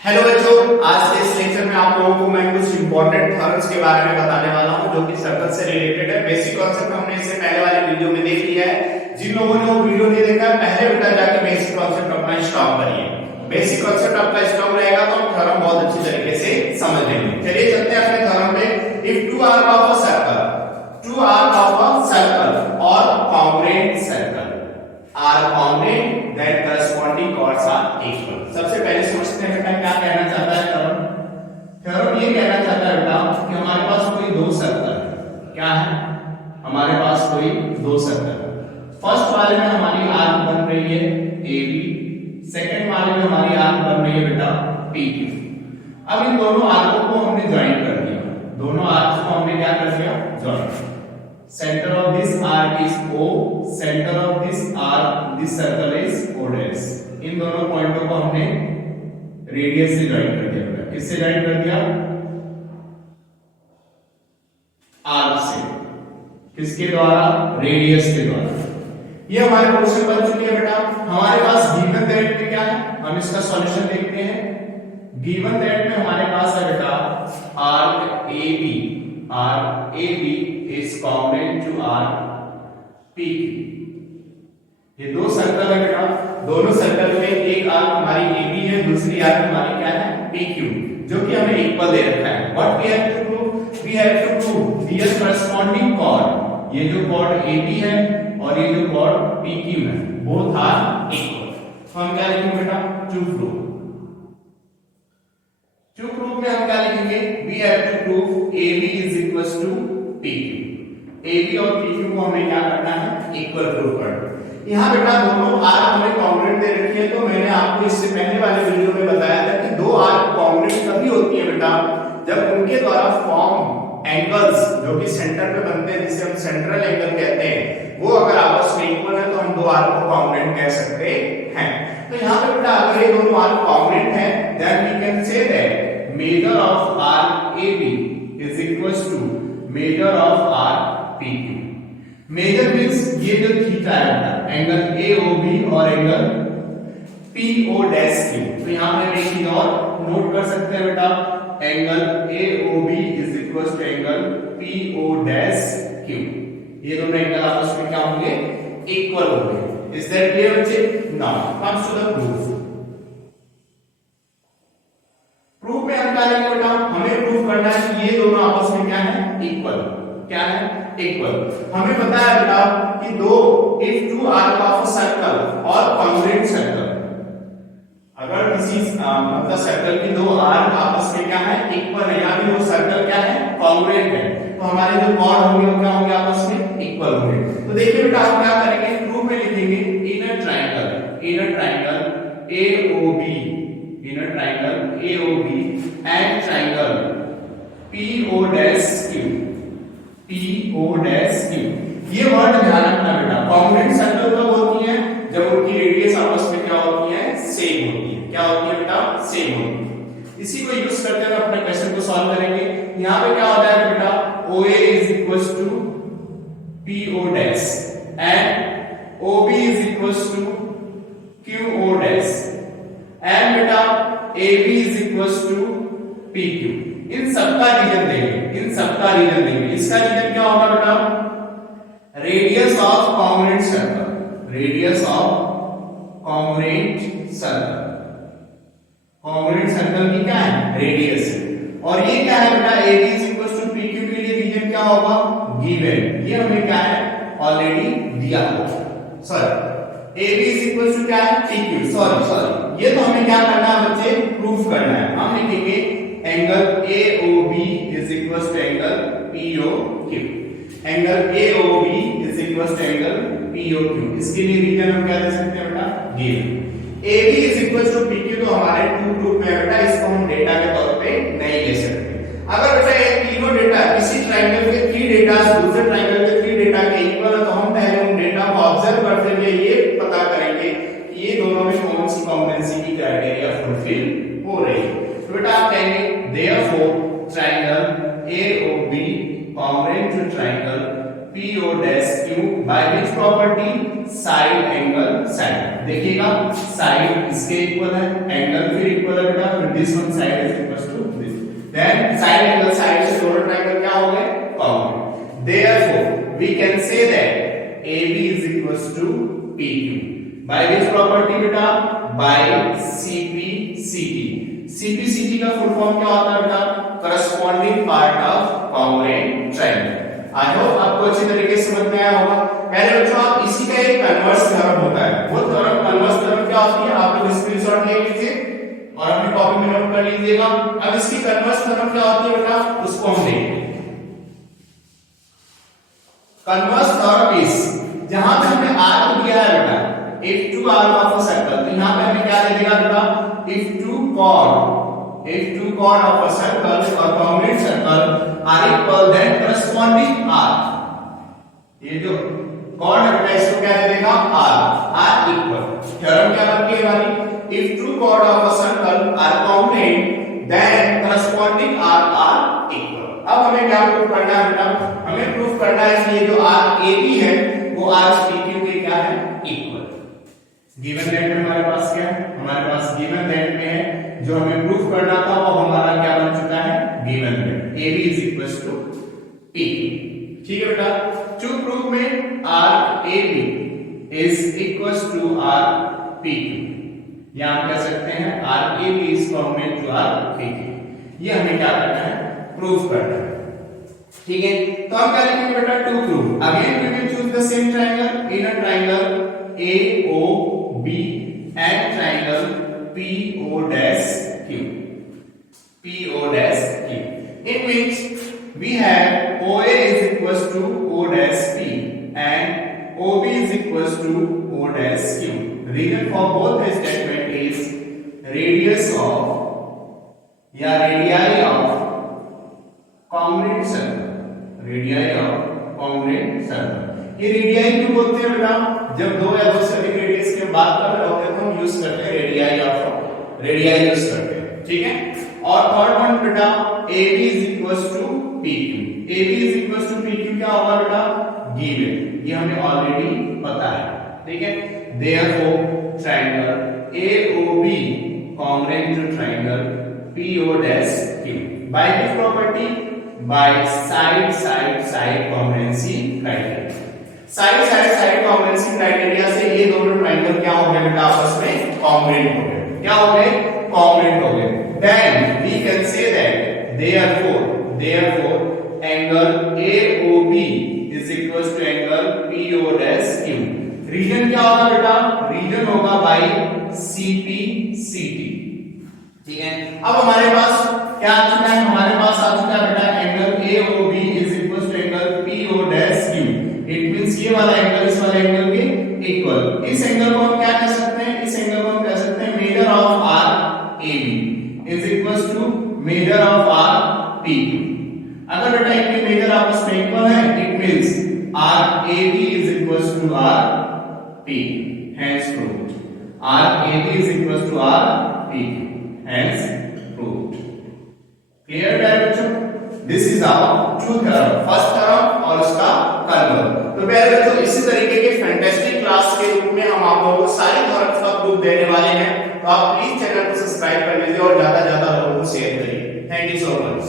Hello बच्चों, आज के इस लेक्चर में आप लोगों को मैं कुछ इंपॉर्टेंट थ्योरम्स के बारे में बताने वाला हूं जो कि सर्कल से रिलेटेड है। बेसिक कॉन्सेप्ट हमने इससे पहले वाले वीडियो में देख लिया है। जिन लोगों ने वो वीडियो नहीं देखा है, पहले बेटा जाके बेसिक कॉन्सेप्ट अपना स्ट्रांग करिए। बेसिक कॉन्सेप्ट आपका स्ट्रांग रहेगा तो हम थ्योरम बहुत अच्छी तरीके से समझ लेंगे। चलिए चलते हैं अपने थ्योरम पे। If two arm of a circle, two arm of a circle और congruent circle are congruent, then corresponding chords are equal. सबसे पहले सोचते हैं बेटा क्या कहना चाहता है थ्योरम। थ्योरम ये कहना चाहता है बेटा कि हमारे पास कोई दो सर्कल है। क्या है? हमारे पास कोई दो सर्कल है। फर्स्ट वाले में हमारी आर्क बन रही है AB, सेकंड वाले में हमारी आर्क बन रही है बेटा PQ। अब इन दोनों आर्कों को हमने ज्वाइन कर दिया। दोनों आर्क्स को हमने क्या कर दिया? Join. Center of this arc is O, center of this arc, this circle is O dash। इन दोनों पॉइंटों को हमने रेडियस से ज्वाइन कर दिया। किससे ज्वाइन कर दिया? आर्क से। किसके द्वारा? रेडियस के द्वारा। ये हमारे क्वेश्चन बन चुके हैं बेटा। हमारे पास गिवन दैट में क्या है, हम इसका सॉल्यूशन देखते हैं। गिवन दैट में हमारे पास है बेटा arc AB, arc AB is congruent to arc PQ। ये दो सर्कल है बेटा। दोनों सर्कल में एक आर्क हमारी AB है, दूसरी आर्क हमारी क्या है? PQ, जो कि हमें इक्वल दे रखा है। What we have to prove? We have to prove their corresponding chord, ये जो कॉर्ड AB है और ये जो कॉर्ड PQ है, बोथ आर इक्वल। तो हम क्या लिखेंगे बेटा? To prove. टू प्रूव में हम क्या लिखेंगे? We have to prove AB is equals to PQ। AB और PQ को हमें क्या करना है? इक्वल प्रूव करना। यहाँ बेटा दोनों आर्क हमें कॉन्ग्रुएंट दे रखी है। तो मैंने आपको इससे पहले वाले वीडियो में बताया था कि दो आर्क कॉन्ग्रुएंट तभी होती है बेटा जब उनके द्वारा फॉर्म एंगल्स जो कि सेंटर पे बनते हैं, जिसे हम सेंट्रल एंगल कहते हैं, वो अगर आपस में इक्वल है तो हम दो आर्क को कॉन्ग्रुएंट कह सकते हैं। तो यहाँ पे बेटा अगर ये दोनों आर्क कॉन्ग्रुएंट है, then we can say that measure of arc AB is equals to measure of arc PQ। Measure means ये जो थीटा है बेटा, एंगल AOB और एंगल PO डैश Q। तो यहां पे हम एक चीज और नोट कर सकते हैं बेटा, angle AOB is equals to angle PO dash Q। ये दोनों एंगल आपस में क्या होंगे? इक्वल होंगे। इज दैट क्लियर बच्चे? Now comes to the proof. Proof में हम क्या करेंगे बेटा? हमें प्रूफ करना है कि ये दोनों आपस में क्या है? इक्वल। क्या है? इक्वल। हमें पता है बेटा कि दो if two arc of a circle और कॉन्ग्रुएंट सर्कल, अगर किसी मतलब सर्कल की दो आर्क आपस में क्या है? इक्वल है, यानी वो सर्कल क्या है? कॉन्ग्रुएंट है। तो हमारे जो कॉर्ड होंगे वो क्या होंगे? आपस में इक्वल होंगे। तो देखिए बेटा हम क्या करेंगे? प्रूफ में लिखेंगे inner triangle, inner triangle AOB, inner triangle AOB and triangle PO dash Q, PO dash Q। ये वर्ड ध्यान रखना बेटा। कॉन्ग्रुएंट सर्कल कब होती है? जब उनकी रेडियस आपस में क्या होती है? सेम होती है। क्या होती है बेटा? सेम होती है। इसी को यूज करते हुए अपने क्वेश्चन को सॉल्व करेंगे। यहाँ पे क्या होता है बेटा? OA is equals to PO dash and OB is equals to QO dash and बेटा AB is equals to PQ। इन सबका रीजन देंगे, इन सबका रीजन देंगे। इसका रीजन क्या होगा बेटा? Radius of congruent circle, radius of congruent circle. Congruent circle की क्या है? रेडियस है। और ये क्या है बेटा? AB is equals to PQ के लिए रीजन क्या होगा? गिवन। ये हमें क्या है? ऑलरेडी दिया हुआ। Sorry, AB is equals to क्या है? PQ। सॉरी, ये तो हमें क्या करना है बच्चे? प्रूफ करना है। हम लिखेंगे angle AOB is equals to angle POQ। Angle AOB is equals to angle POQ। इसके लिए रीजन हम क्या दे सकते हैं बेटा? Given. AB is equals to PQ तो हमारे टू प्रूफ में बेटा इसको हम डेटा के तौर पे नहीं ले सकते। अगर बेटा ये तीनों डेटा किसी ट्रायंगल के 3 डेटा दूसरे ट्रायंगल के 3 डेटा के इक्वल है, तो हम पहले उन डेटा को ऑब्जर्व करते हुए ये पता करेंगे कि ये दोनों में कौन सी कॉम्बिनेंसी की क्राइटेरिया फुलफिल हो रही है। तो बेटा आप कहेंगे therefore triangle AOB congruent to triangle PO dash Q by which property? side angle side। देखिएगा साइड इसके इक्वल है, एंगल फिर इक्वल है बेटा, फिर this one side is equal to this, then side angle side से दोनों ट्रायंगल क्या हो गए congruent. Therefore we can say that AB is equals to PQ by which property बेटा, by CP/CT। CP/CT का फुल फॉर्म क्या होता है बेटा, corresponding part of congruent triangle. I hope आपको अच्छी तरीके से समझ में आया होगा। पहले बच्चों आप इसी का एक कन्वर्स थ्योरम होता है, वो थ्योरम कन्वर्स थ्योरम क्या होती है आप लोग स्क्रीनशॉट ले लीजिए और अपनी कॉपी में नोट कर लीजिएगा। अब इसकी कन्वर्स थ्योरम क्या होती है बेटा, उसको हम देखेंगे। कन्वर्स थ्योरम इज, जहां पे हमें आर्क दिया है बेटा, if two arc of a circle, तो यहां पे हमें क्या दे देगा बेटा, if two chord of a circle or congruent circle are equal then corresponding arc, ये जो chord है बेटा इसको क्या दे देगा r equal। थ्योरम क्या बनती है हमारी, if two chord of a circle are congruent then corresponding arc are equal। अब हमें क्या प्रूफ करना है बेटा, हमें प्रूफ करना है कि ये जो आर्क AB है वो आर्क PQ के क्या है इक्वल। गिवन दैट में हमारे पास क्या है, हमारे पास गिवन दैट में है जो हमें प्रूफ करना था वो हमारा क्या बन चुका है, given that AB is equals to PQ। ठीक है बेटा, टू प्रूफ में arc AB is equals to arc PQ, या हम कह सकते हैं arc AB is congruent to arc PQ। ये हमें क्या करना है, प्रूफ करना है। ठीक है, तो हम क्या लिखेंगे बेटा, to proof again we will choose the same triangle in a triangle AOB and triangle PO'Q, in which we have OA is equals to O'P and OB is equals to O'Q। Reason for both the statement is radius of या radii of congruent circle, radii of congruent circle। ये radii क्यों बोलते हैं बेटा, जब दो या दो से अधिक रेडियस की बात कर रहे होते हैं तो हम यूज करते हैं रेडियाई यूज करते हैं। ठीक है, और थर्ड वन बेटा AB is equals to PQ। AB is equals to PQ क्या होगा बेटा, गिवन, ये हमें ऑलरेडी पता है। ठीक है, therefore triangle AOB congruent to triangle PO'Q by which property, by side congruency criteria। Side congruency criteria से ये दोनों ट्रायंगल क्या हो गए बेटा, आपस में कॉन्ग्रुएंट हो गए। क्या हो गए, कॉन्ग्रुएंट हो गए। Then we can say that therefore angle AOB is equals to angle PO'Q। Reason क्या होगा बेटा, रीजन होगा बाय CP/CT। ठीक है, अब हमारे पास क्या आ चुका है, हमारे पास आ चुका है बेटा angle AOB is equals to angle PO'Q। It means ये वाला एंगल इस वाले एंगल के इक्वल। इस एंगल को हम क्या कह सकते हैं, इस एंगल को हम कह सकते हैं measure of arc AB is equals to measure of arc PQ। अगर बेटा इनके मेजर आपस में इक्वल है, it means arc AB is equals to arc PQ, hence proved. Arc AB is equals to arc PQ, hence proved. Clear है बच्चों, this is our true theorem, first theorem और उसका कन्वर्स। तो प्यारे बच्चों, इसी तरीके के फैंटास्टिक क्लास के रूप में हम आप लोगों को सारे थ्योरम्स का प्रूफ देने वाले हैं। तो आप प्लीज चैनल को सब्सक्राइब कर लीजिए और ज्यादा लोगों को शेयर करिए। Thank you so much.